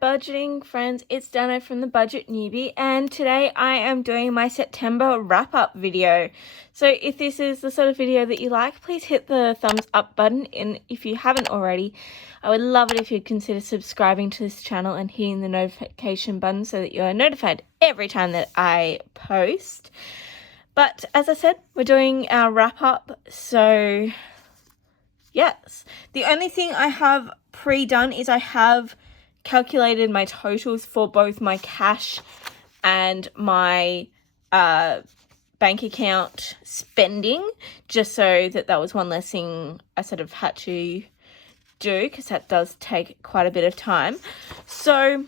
budgeting friends, it's Dano from the Budget Newbie, and today I am doing my September wrap-up video. So if this is the sort of video that you like, please hit the thumbs up button, and if you haven't already, I would love it if you'd consider subscribing to this channel and hitting the notification button so that you are notified every time that I post. But as I said, we're doing our wrap-up, so yes. The only thing I have pre-done is I have calculated my totals for both my cash and my bank account spending, just so that was one less thing I sort of had to do, because that does take quite a bit of time. So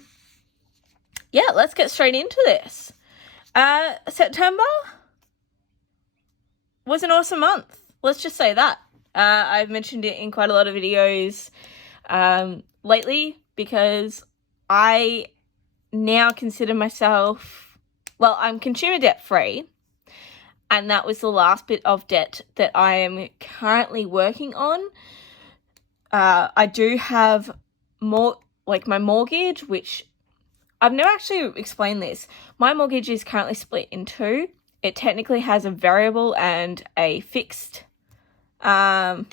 yeah, let's get straight into this. September was an awesome month. Let's just say that. I've mentioned it in quite a lot of videos lately, because I now consider myself, well, I'm consumer debt free, and that was the last bit of debt that I am currently working on. I do have more, like my mortgage, which I've never actually explained this. My mortgage is currently split in two. It technically has a variable and a fixed, but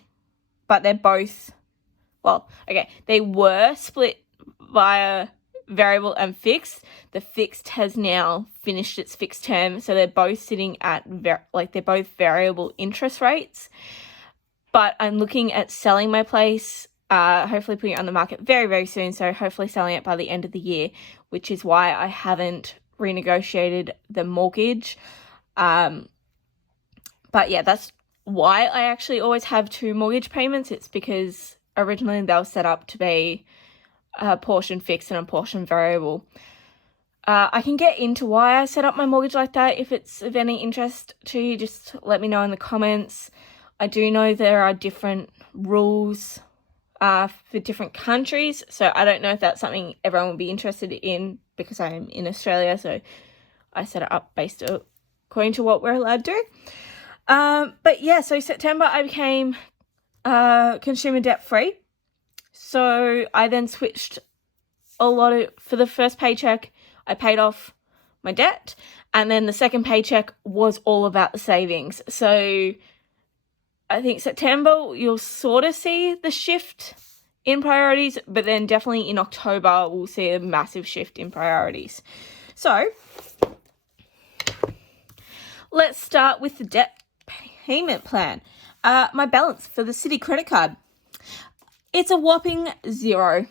they're both, well, okay, they were split via variable and fixed. The fixed has now finished its fixed term, so they're both sitting at, they're both variable interest rates. But I'm looking at selling my place, hopefully putting it on the market very, very soon, so hopefully selling it by the end of the year, which is why I haven't renegotiated the mortgage. But yeah, that's why I actually always have two mortgage payments. It's because originally they were set up to be a portion fixed and a portion variable. I can get into why I set up my mortgage like that. If it's of any interest to you, just let me know in the comments. I do know there are different rules for different countries, so I don't know if that's something everyone would be interested in, because I'm in Australia, so I set it up based according to what we're allowed to do. But yeah, so September I became consumer debt free. So I then switched for the first paycheck, I paid off my debt, and then the second paycheck was all about the savings. So I think September you'll sort of see the shift in priorities, but then definitely in October we'll see a massive shift in priorities. So let's start with the debt payment plan. My balance for the Citi credit card, it's a whopping 0.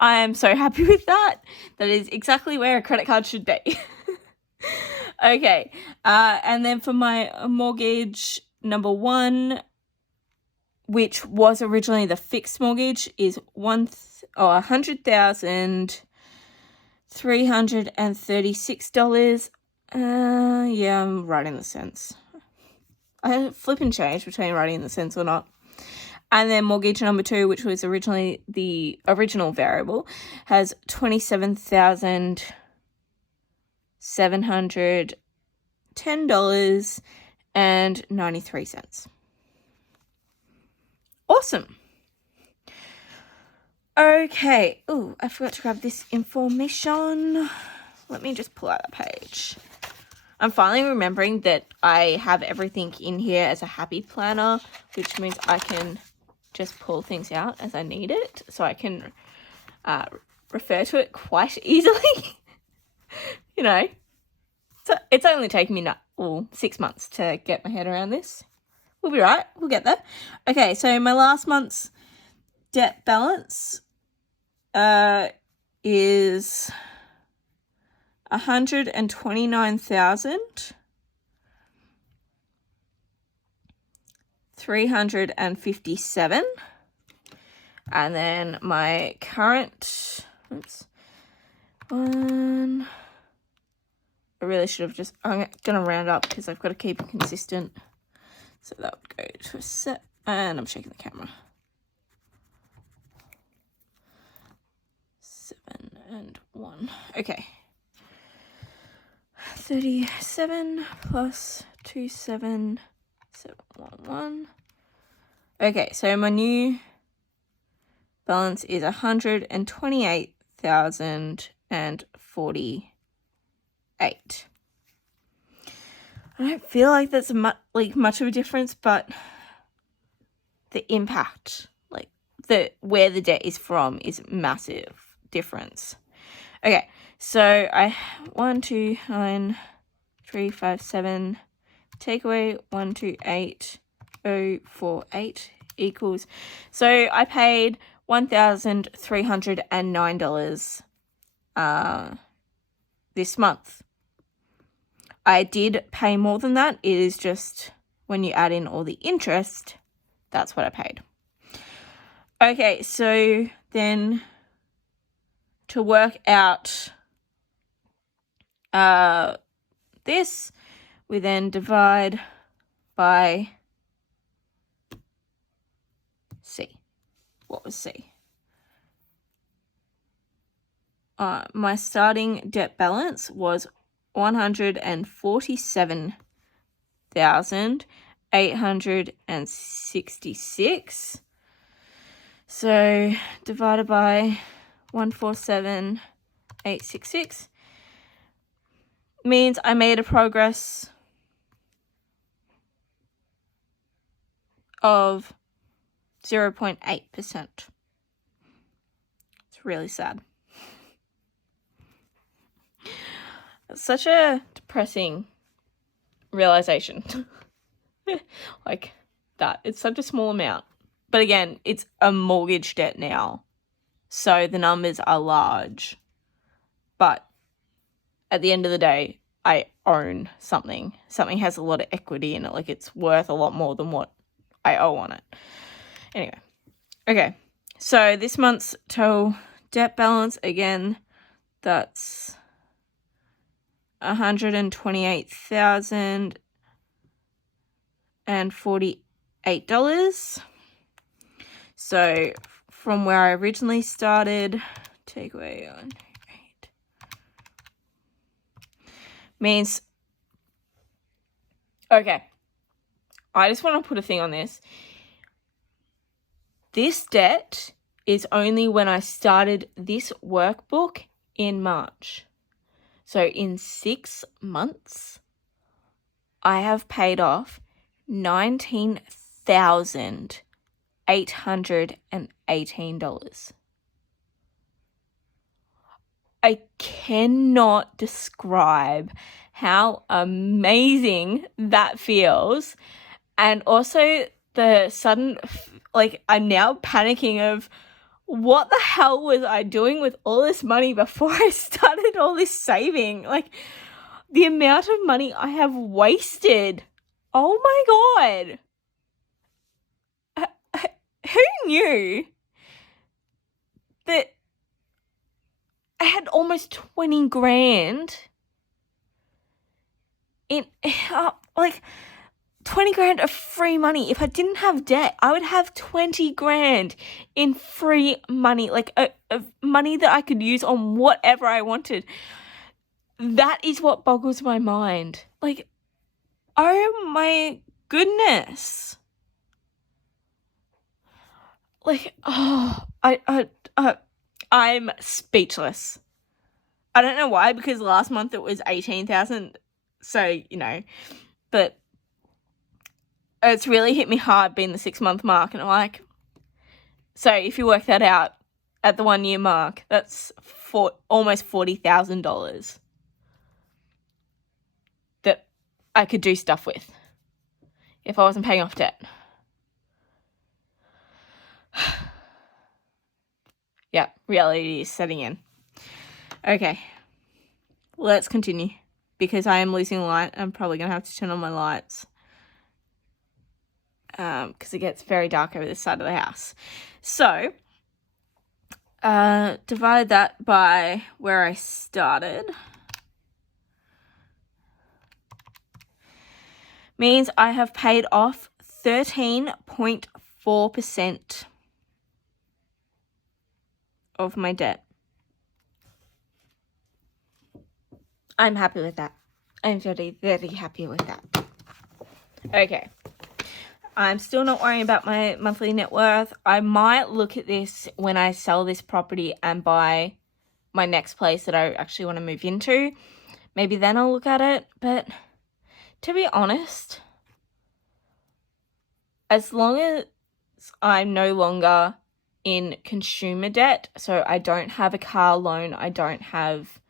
I am so happy with that. That is exactly where a credit card should be. Okay, and then for my mortgage number 1, which was originally the fixed mortgage, is $100,336. Yeah, I'm writing the cents. I flip and change between writing the cents or not. And then mortgage number 2, which was originally the original variable, has $27,710.93. Awesome. Okay. Oh, I forgot to grab this information. Let me just pull out the page. I'm finally remembering that I have everything in here as a happy planner, which means I can just pull things out as I need it, so I can refer to it quite easily. You know, so it's only taken me 6 months to get my head around this. We'll be right. We'll get there. Okay, so my last month's debt balance is $129,357, and then my current one, I really should have I'm gonna round up because I've got to keep it consistent, so that would go to a set, and I'm shaking the camera, 7 and 1. Okay, 37 plus 27711. Okay, so my new balance is $128,357. $1,048. I don't feel like that's much of a difference, but the impact, like where the debt is from, is massive difference. Okay, so 1, 2, 9, 3, 5, 7, take away 1, 2, 8, 0, 4, 8 equals. So I paid $1,309 this month. I did pay more than that. It is just when you add in all the interest, that's what I paid. Okay, so then to work out this, we then divide by C. What was C? My starting debt balance was $147,866. So divided by 147,866 means I made a progress of 0.8%. It's really sad. It's such a depressing realization. Like that. It's such a small amount. But again, it's a mortgage debt now. So the numbers are large. But at the end of the day, I own something. Something has a lot of equity in it. Like, it's worth a lot more than what I owe on it. Anyway. Okay. So this month's total debt balance, again, that's $128,048. So from where I originally started, take away 1, 8, means, okay, I just want to put a thing on this. This debt is only when I started this workbook in March. So in 6 months, I have paid off $19,818. I cannot describe how amazing that feels. And also the sudden, I'm now panicking of, what the hell was I doing with all this money before I started all this saving? Like, the amount of money I have wasted. Oh my God. Who knew that I had almost 20 grand in, 20 grand of free money. If I didn't have debt, I would have 20 grand in free money, of money that I could use on whatever I wanted. That is what boggles my mind. Oh my goodness. I'm speechless. I don't know why, because last month it was 18,000. So, but it's really hit me hard being the 6-month mark, and I'm so if you work that out at the 1 year mark, that's almost $40,000 that I could do stuff with if I wasn't paying off debt. Yeah, reality is setting in. Okay, let's continue, because I am losing light. I'm probably going to have to turn on my lights. Because it gets very dark over this side of the house. So, divide that by where I started. Means I have paid off 13.4% of my debt. I'm happy with that. I'm very, very happy with that. Okay. I'm still not worrying about my monthly net worth. I might look at this when I sell this property and buy my next place that I actually want to move into, maybe then I'll look at it. But to be honest, as long as I'm no longer in consumer debt, so I don't have a car loan, I don't have,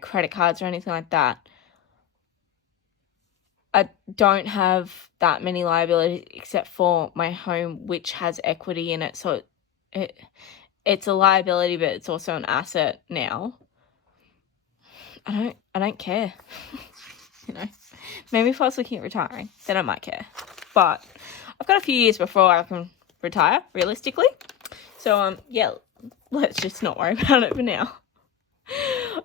credit cards or anything like that, I don't have that many liabilities except for my home, which has equity in it. So it's a liability, but it's also an asset now. I don't care. Maybe if I was looking at retiring, then I might care. But I've got a few years before I can retire, realistically. So yeah, let's just not worry about it for now.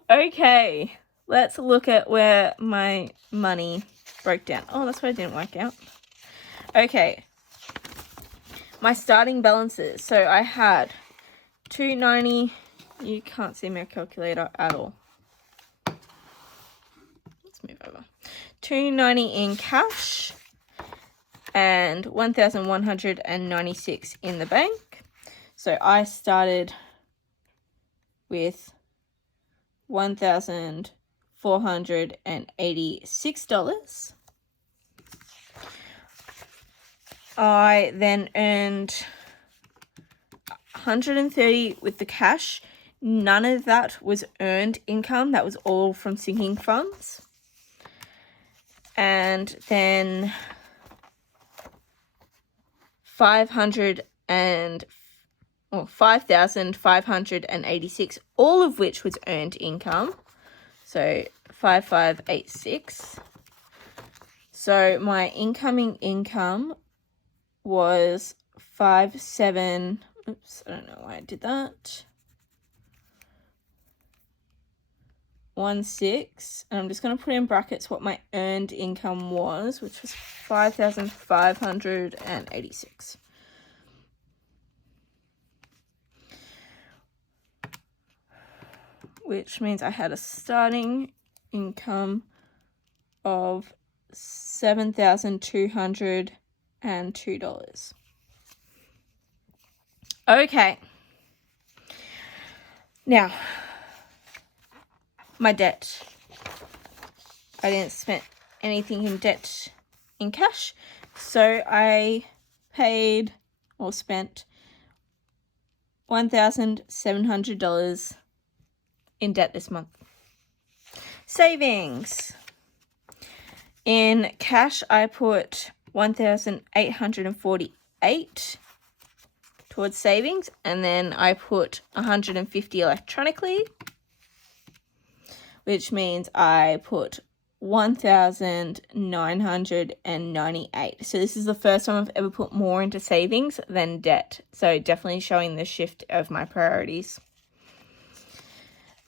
Okay, let's look at where my money broke down. Oh, that's what I didn't work out. Okay, my starting balances. So I had $290. You can't see my calculator at all. Let's move over. $290 in cash and $1,196 in the bank. So I started with $1,486. I then earned $130 with the cash. None of that was earned income. That was all from sinking funds. And then $5,586, all of which was earned income. So 5586. So my incoming income was 57. Oops, I don't know why I did that. 16, and I'm just going to put in brackets what my earned income was, which was 5,586. Which means I had a starting income of $7,202. Okay. Now, my debt. I didn't spend anything in debt in cash, so I paid or spent $1,700 in debt this month. Savings. In cash, I put $1,848 towards savings, and then I put $150 electronically, which means I put $1,998. So this is the first time I've ever put more into savings than debt. So definitely showing the shift of my priorities.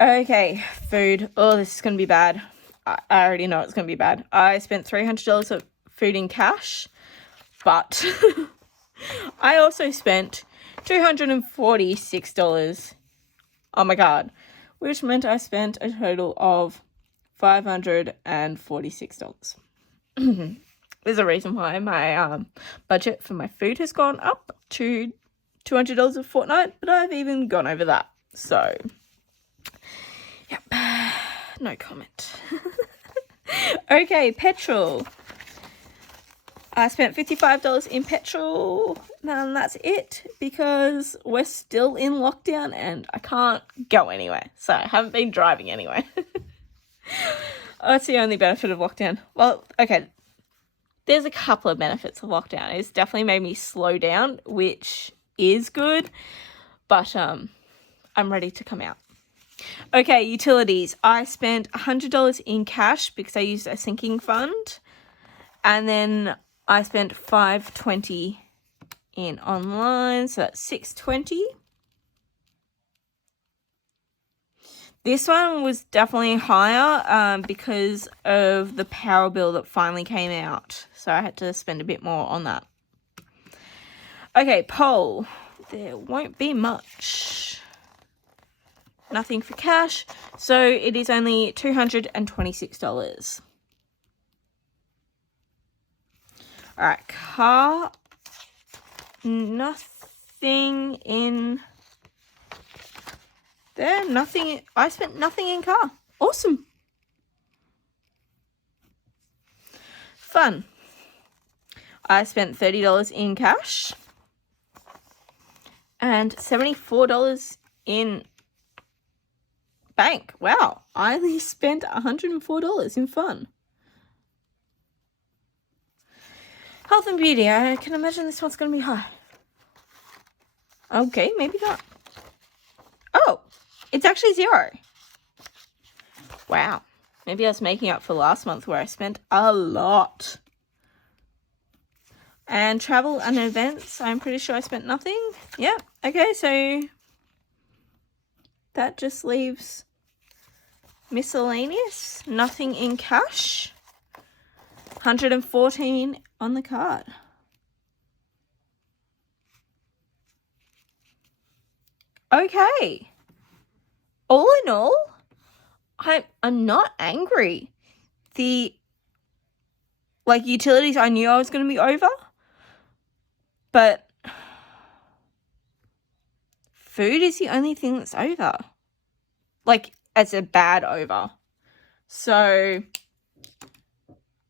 Okay, food. Oh, this is going to be bad. I already know it's going to be bad. I spent $300 of food in cash, but I also spent $246 on my card, which meant I spent a total of $546. There's a reason why my budget for my food has gone up to $200 a fortnight, but I've even gone over that. So, yep, no comment. Okay, petrol. I spent $55 in petrol, and that's it because we're still in lockdown and I can't go anywhere. So I haven't been driving anywhere. That's the only benefit of lockdown. Well, okay, there's a couple of benefits of lockdown. It's definitely made me slow down, which is good, but I'm ready to come out. Okay, utilities. I spent $100 in cash because I used a sinking fund, and then I spent $520 in online, so that's $620. This one was definitely higher because of the power bill that finally came out, so I had to spend a bit more on that. Okay, pole. There won't be much. Nothing for cash, so it is only $226. Alright, car. Nothing in there, nothing. I spent nothing in car. Awesome. Fun. I spent $30 in cash and $74 in bank. Wow, I only spent $104 in fun. Health and beauty. I can imagine this one's going to be high. Okay, maybe not. Oh, it's actually 0. Wow. Maybe I was making up for last month where I spent a lot. And travel and events, I'm pretty sure I spent nothing. Yeah, okay, so that just leaves miscellaneous, nothing in cash, 114 on the card. Okay. All in all, I'm not angry. The utilities I knew I was going to be over, but food is the only thing that's over. As a bad over. So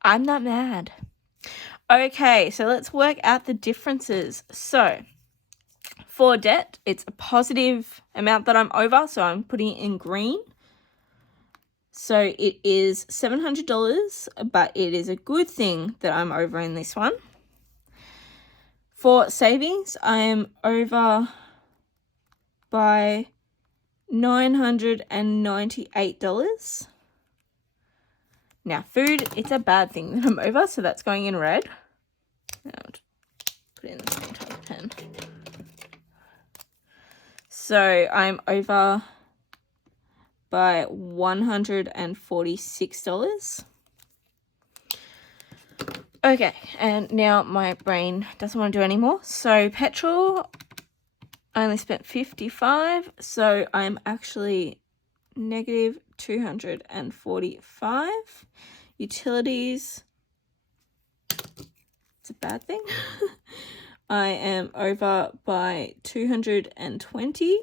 I'm not mad. Okay, so let's work out the differences. So for debt, it's a positive amount that I'm over, so I'm putting it in green. So it is $700, but it is a good thing that I'm over in this one. For savings, I am over by $998. Now, food, it's a bad thing that I'm over, so that's going in red. Now, I'll put it in the same type of pen. So I'm over by $146. Okay, and now my brain doesn't want to do anymore. So petrol, I only spent $55, so I'm actually negative $245. Utilities, it's a bad thing. I am over by $220.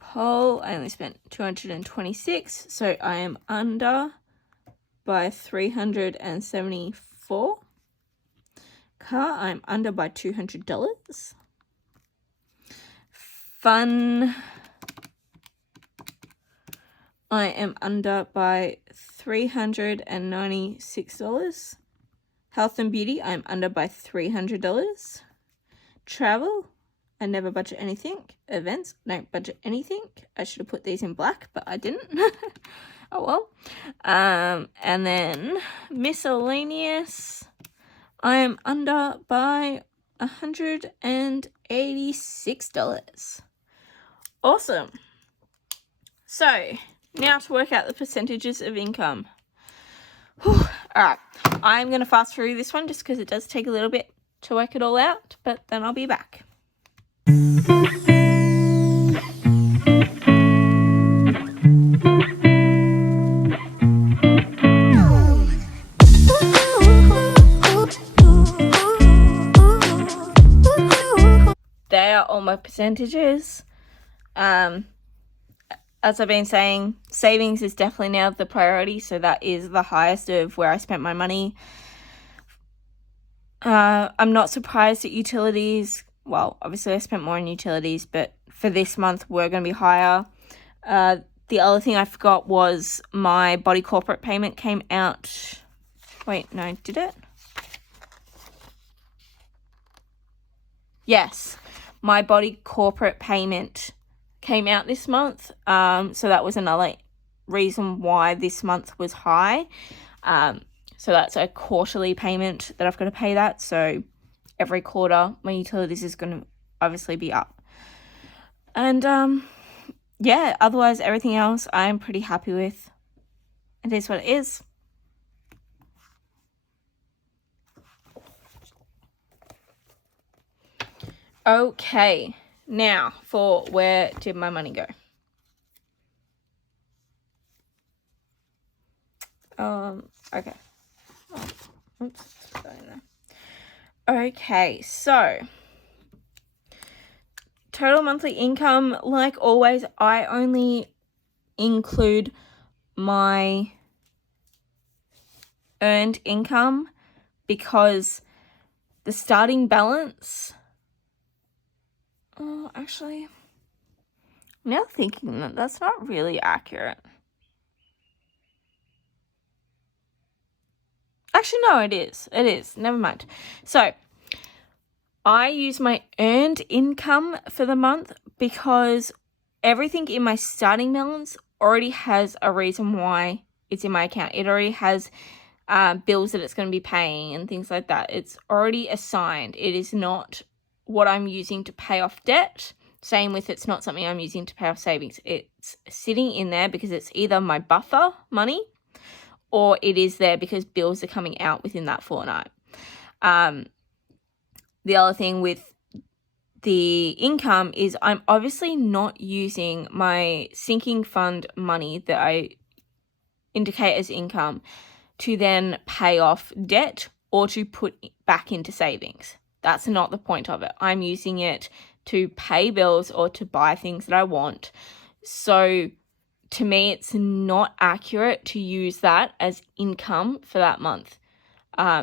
Pole, I only spent $226, so I am under by $374. Car, I'm under by $200. Fun, I am under by $396. Health and beauty, I'm under by $300. Travel, I never budget anything. Events, don't budget anything. I should have put these in black, but I didn't. Oh well. And then miscellaneous, I am under by $186. Awesome. So now to work out the percentages of income. All right, I'm going to fast through this one just because it does take a little bit to work it all out, but then I'll be back. They are all my percentages. As I've been saying, savings is definitely now the priority, so that is the highest of where I spent my money. I'm not surprised that utilities, well, obviously I spent more on utilities, but for this month we're going to be higher. The other thing I forgot was my body corporate payment came out. Wait, no, did it? Yes, my body corporate payment came out this month. So that was another reason why this month was high. So that's a quarterly payment that I've got to pay that. So every quarter, my utilities is going to obviously be up. And yeah, otherwise everything else I am pretty happy with. It is what it is. Okay, now for where did my money go? Okay. Oh, oops, got in there. Okay, so total monthly income, like always, I only include my earned income because the starting balance, oh, actually, now thinking that that's not really accurate. Actually, no, it is. It is. Never mind. So, I use my earned income for the month because everything in my starting balance already has a reason why it's in my account. It already has bills that it's going to be paying and things like that. It's already assigned. It is not what I'm using to pay off debt. Same with it's not something I'm using to pay off savings. It's sitting in there because it's either my buffer money or it is there because bills are coming out within that fortnight. The other thing with the income is I'm obviously not using my sinking fund money that I indicate as income to then pay off debt or to put back into savings. That's not the point of it. I'm using it to pay bills or to buy things that I want. So to me, it's not accurate to use that as income for that month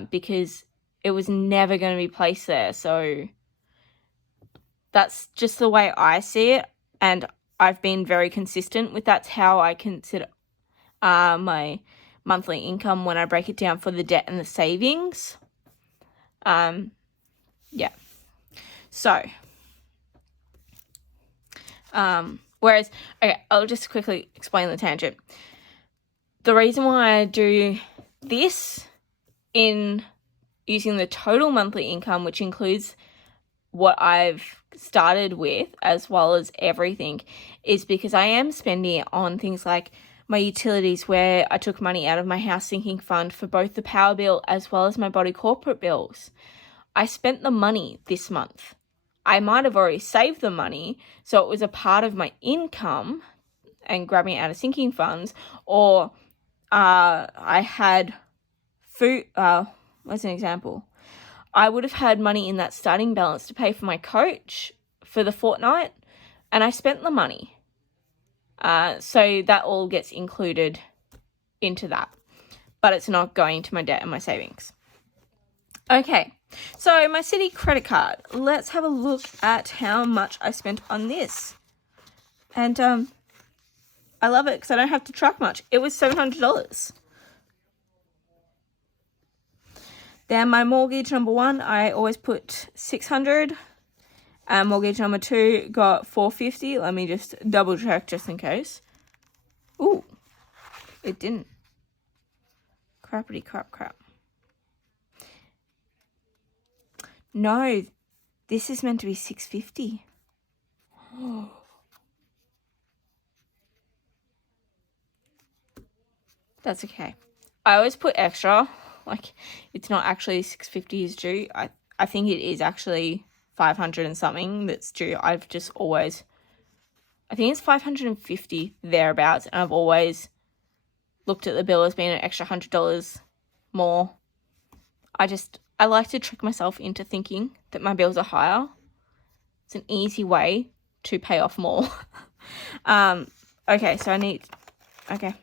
because it was never going to be placed there. So that's just the way I see it. And I've been very consistent with that's how I consider my monthly income when I break it down for the debt and the savings. Yeah. So, whereas, okay, I'll just quickly explain the tangent. The reason why I do this in using the total monthly income, which includes what I've started with as well as everything, is because I am spending it on things like my utilities, where I took money out of my house sinking fund for both the power bill as well as my body corporate bills. I spent the money this month. I might have already saved the money, so it was a part of my income and grabbing it out of sinking funds, or I had food, what's an example? I would have had money in that starting balance to pay for my coach for the fortnight, and I spent the money. So that all gets included into that, but it's not going to my debt and my savings. Okay, so my Citi credit card. Let's have a look at how much I spent on this. And I love it because I don't have to track much. It was $700. Then my mortgage number 1, I always put $600. Mortgage number 2 got $450. Let me just double check just in case. Ooh, it didn't. Crappity crap. No, this is meant to be $650. That's okay. I always put extra. Like, it's not actually $650 is due. I think it is actually $500 and something that's due. I've just always, I think it's $550 thereabouts, and I've always looked at the bill as being an extra $100 more. I like to trick myself into thinking that my bills are higher. It's an easy way to pay off more. Okay, so okay.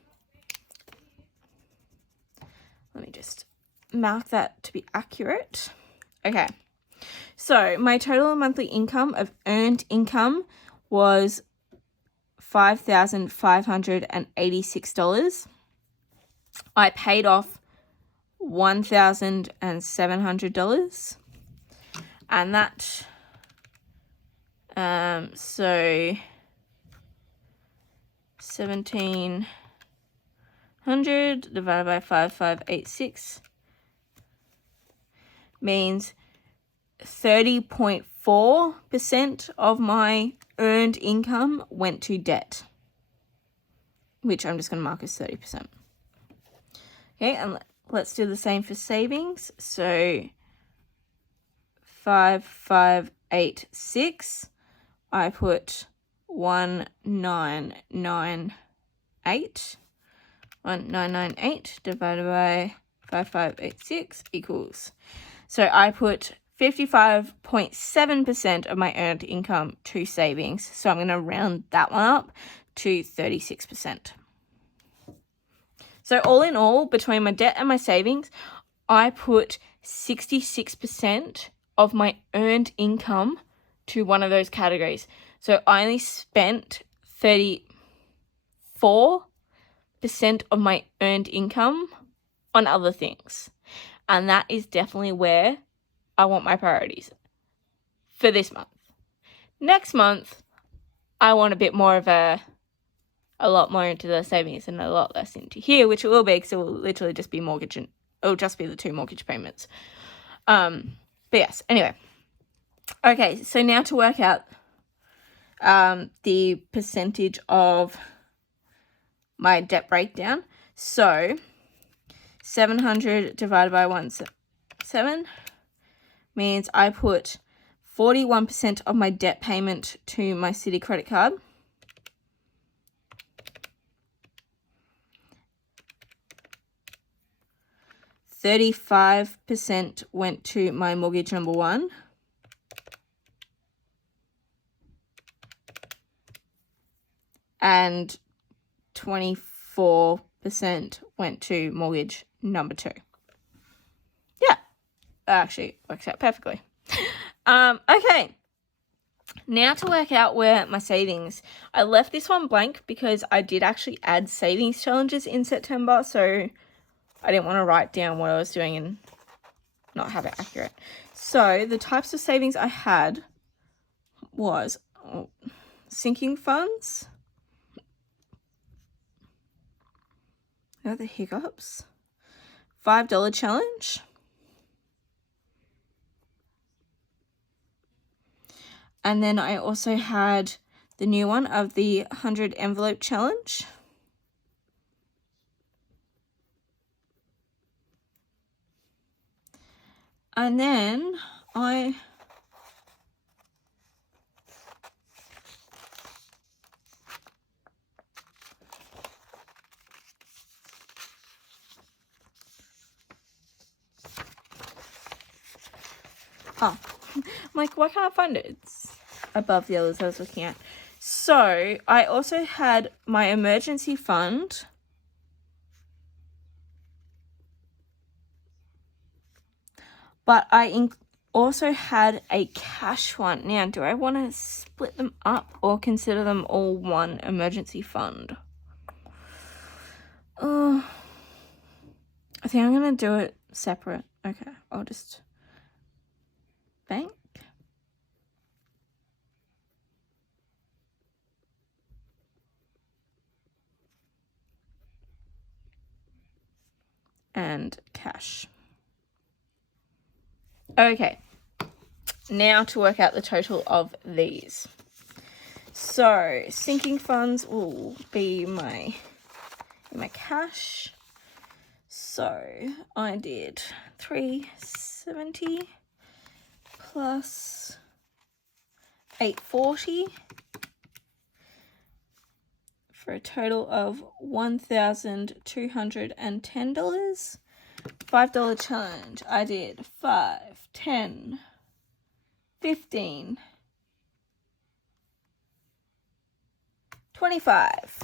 Let me just mark that to be accurate. Okay, so my total monthly income of earned income was $5,586. I paid off $1,700, and that so 1,700 divided by 5,586 means 30.4% of my earned income went to debt, which I'm just going to mark as 30%. Okay, and let's do the same for savings. So 5,586, I put 1998. 1998 divided by 5,586 equals. So I put 55.7% of my earned income to savings. So I'm going to round that one up to 36%. So all in all, between my debt and my savings, I put 66% of my earned income to one of those categories. So I only spent 34% of my earned income on other things. And that is definitely where I want my priorities for this month. Next month, I want a bit more of a lot more into the savings and a lot less into here, which it will be because it will literally just be mortgage and it'll just be the 2 mortgage payments. But yes, anyway. Okay, so now to work out the percentage of my debt breakdown. So 700 divided by 1.7 means I put 41% of my debt payment to my Citi credit card. $35% went to my mortgage number 1. And 24% went to mortgage number 2. Yeah, that actually works out perfectly. Okay. Now to work out where my savings. I left this one blank because I did actually add savings challenges in September, so I didn't want to write down what I was doing and not have it accurate. So the types of savings I had was sinking funds. The hiccups. $5 challenge. And then I also had the new one of the 100 envelope challenge. And then I'm like, why can't I find it? It's above the others I was looking at. So I also had my emergency fund. But I also had a cash one. Now, do I want to split them up or consider them all one emergency fund? I think I'm going to do it separate. Okay, I'll just bank. And cash. Okay, now to work out the total of these. So sinking funds will be my cash. So I did 370 plus 840 for a total of $1,210. $5 challenge. I did 5, 10, 15, 25.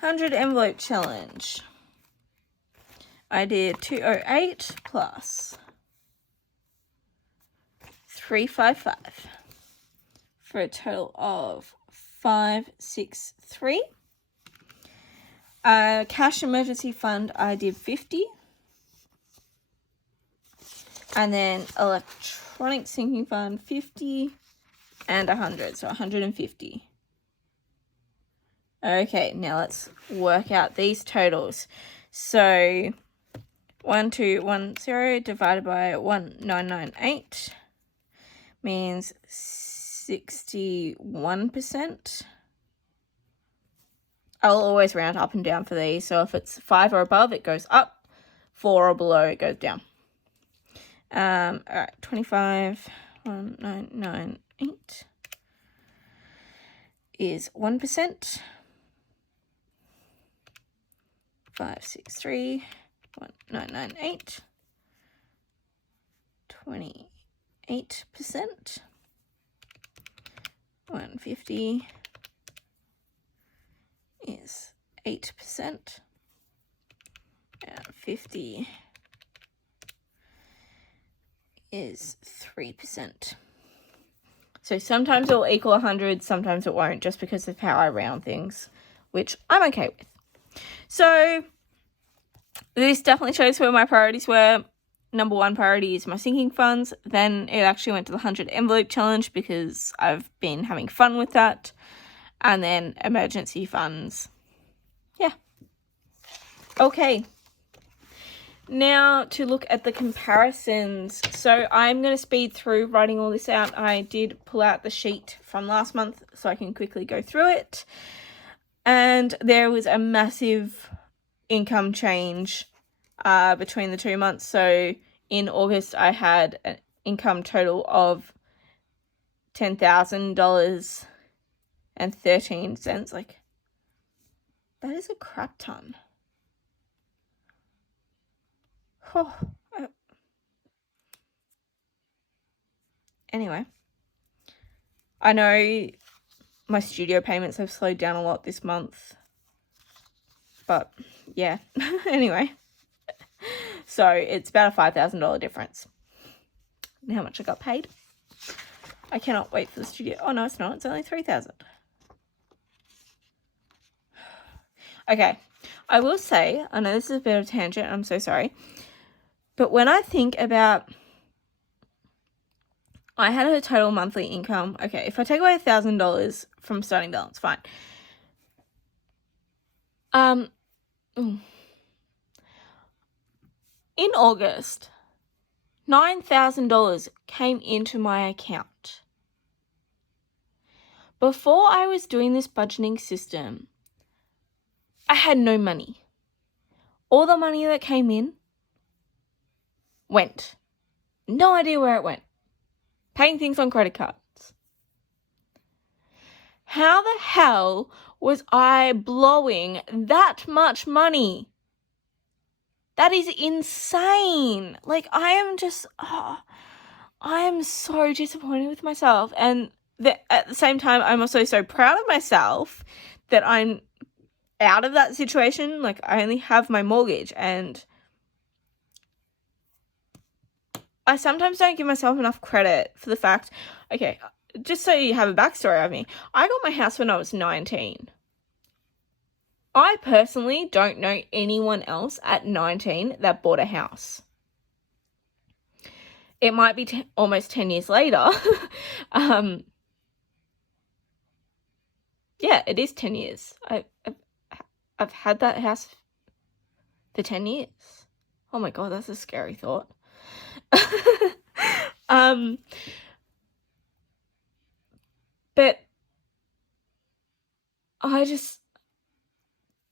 100 envelope challenge. I did 208 plus 355 for a total of 563. Cash emergency fund, I did 50. And then electronic sinking fund, 50 and 100, so 150. Okay, now let's work out these totals. So 1210 divided by 1998 means 61%. I'll always round up and down for these. So if it's 5 or above, it goes up. 4 or below, it goes down. All right, 25,1998 is 1%. 563,1998 28%. 150 is 8%. And 50 is 3%. So sometimes it will equal 100, sometimes it won't, just because of how I round things, which I'm okay with. So this definitely shows where my priorities were. Number one priority is my sinking funds. Then it actually went to the 100 envelope challenge because I've been having fun with that. And then emergency funds. Yeah. Okay. Now to look at the comparisons. So I'm going to speed through writing all this out. I did pull out the sheet from last month so I can quickly go through it. And there was a massive income change between the 2 months. So in August, I had an income total of $10,000.13. Like, that is a crap ton. Oh, anyway, I know my studio payments have slowed down a lot this month, but yeah, anyway, so it's about a $5,000 difference in how much I got paid. I cannot wait for the studio. Oh no, it's not. It's only $3,000. Okay, I will say, I know this is a bit of a tangent, I'm so sorry, but when I think about, I had a total monthly income. Okay, if I take away $1,000 from starting balance, fine. In August, $9,000 came into my account. Before I was doing this budgeting system, I had no money. All the money that came in went. No idea where it went. Paying things on credit cards. How the hell was I blowing that much money? That is insane. Like, I am so disappointed with myself. And at the same time, I'm also so proud of myself that I'm out of that situation. Like, I only have my mortgage, and I sometimes don't give myself enough credit for the fact, okay, just so you have a backstory of me, I got my house when I was 19. I personally don't know anyone else at 19 that bought a house. It might be almost 10 years later. Yeah, it is 10 years. I've had that house for 10 years. Oh my God, that's a scary thought. But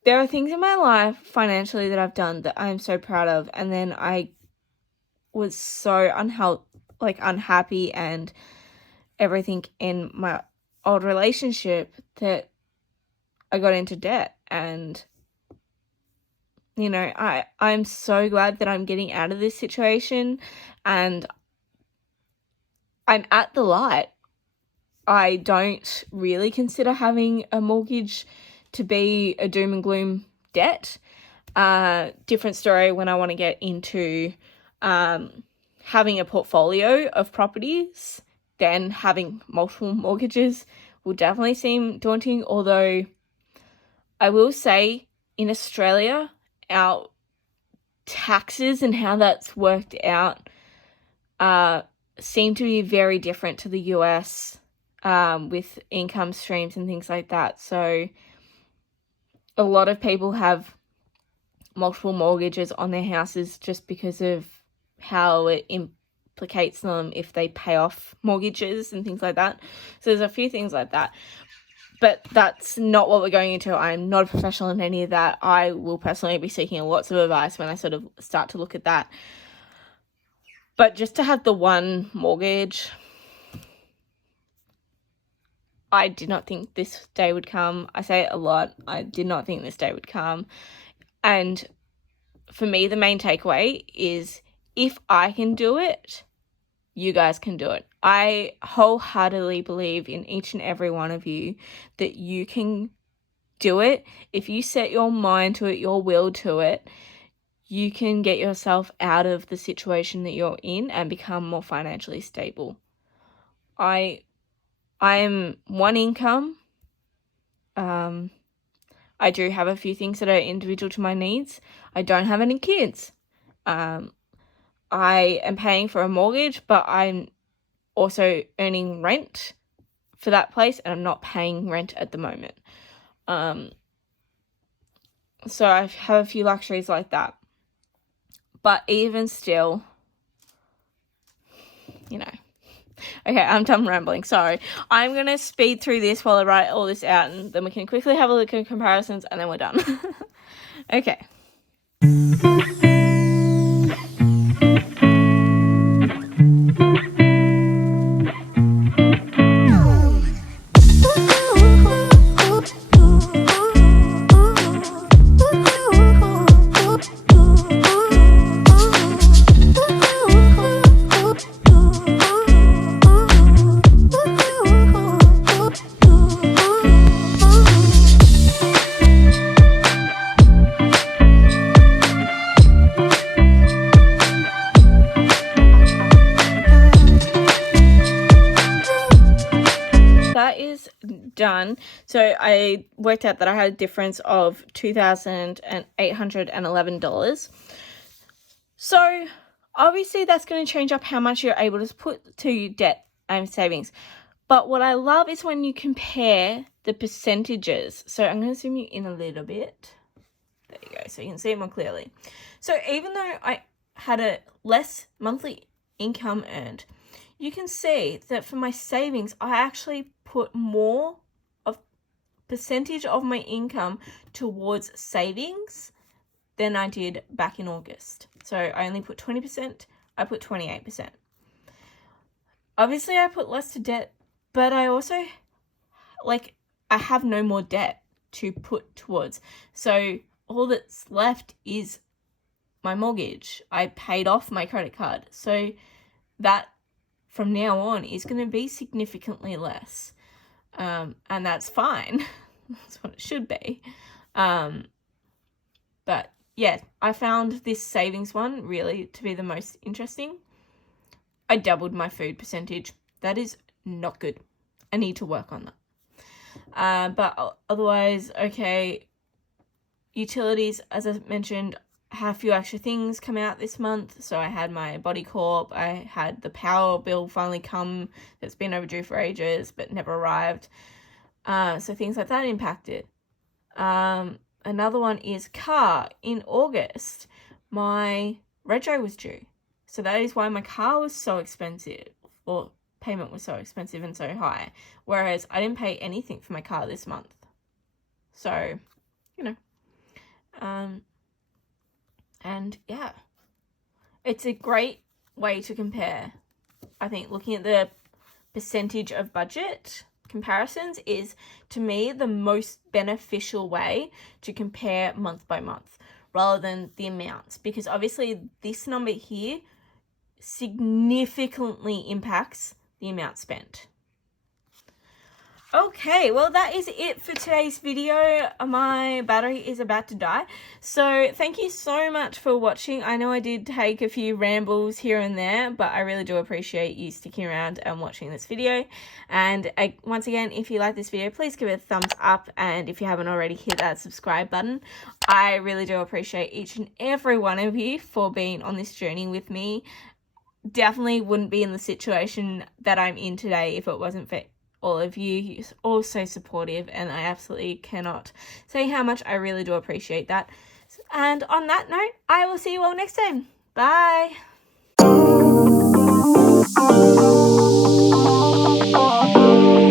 there are things in my life financially that I've done that I'm so proud of, and then I was so unhappy and everything in my old relationship that I got into debt. And you know, I'm so glad that I'm getting out of this situation, and I'm at the light. I don't really consider having a mortgage to be a doom and gloom debt. Different story when I want to get into having a portfolio of properties. Then having multiple mortgages will definitely seem daunting, although I will say in Australia, our taxes and how that's worked out seem to be very different to the US with income streams and things like that. So a lot of people have multiple mortgages on their houses just because of how it implicates them if they pay off mortgages and things like that. So there's a few things like that. But that's not what we're going into. I'm not a professional in any of that. I will personally be seeking lots of advice when I sort of start to look at that. But just to have the one mortgage, I did not think this day would come. I say it a lot. I did not think this day would come. And for me, the main takeaway is if I can do it, you guys can do it. I wholeheartedly believe in each and every one of you that you can do it. If you set your mind to it, your will to it, you can get yourself out of the situation that you're in and become more financially stable. I am one income. I do have a few things that are individual to my needs. I don't have any kids. I am paying for a mortgage, but I'm also earning rent for that place, and I'm not paying rent at the moment. So I have a few luxuries like that. But even still, you know. Okay, I'm done rambling. Sorry. I'm going to speed through this while I write all this out, and then we can quickly have a look at comparisons, and then we're done. Okay. That is done. So I worked out that I had a difference of $2,811. So obviously that's going to change up how much you're able to put to debt and savings. But what I love is when you compare the percentages. So I'm going to zoom you in a little bit. There you go, so you can see it more clearly. So even though I had a less monthly income earned, you can see that for my savings, I actually put more of percentage of my income towards savings than I did back in August. So I only put 20%, I put 28%. Obviously, I put less to debt, but I also, I have no more debt to put towards. So all that's left is my mortgage. I paid off my credit card. So that from now on is going to be significantly less. And that's fine. That's what it should be. But yeah, I found this savings one really to be the most interesting. I doubled my food percentage. That is not good. I need to work on that. But otherwise, okay, utilities, as I mentioned, have a few extra things come out this month. So I had my Body Corp, I had the power bill finally come that's been overdue for ages but never arrived. So things like that impacted. Another one is car. In August, my rego was due. So that is why my car was so expensive, or payment was so expensive and so high. Whereas I didn't pay anything for my car this month. So, and yeah, it's a great way to compare. I think looking at the percentage of budget comparisons is, to me, the most beneficial way to compare month by month rather than the amounts, because obviously this number here significantly impacts the amount spent. Okay, well, that is it for today's video. My battery is about to die. So thank you so much for watching. I know I did take a few rambles here and there, but I really do appreciate you sticking around and watching this video. And once again, if you like this video, please give it a thumbs up. And if you haven't already, hit that subscribe button. I really do appreciate each and every one of you for being on this journey with me. Definitely wouldn't be in the situation that I'm in today if it wasn't for all of you. You're all so supportive, and I absolutely cannot say how much I really do appreciate that. And on that note, I will see you all next time. Bye.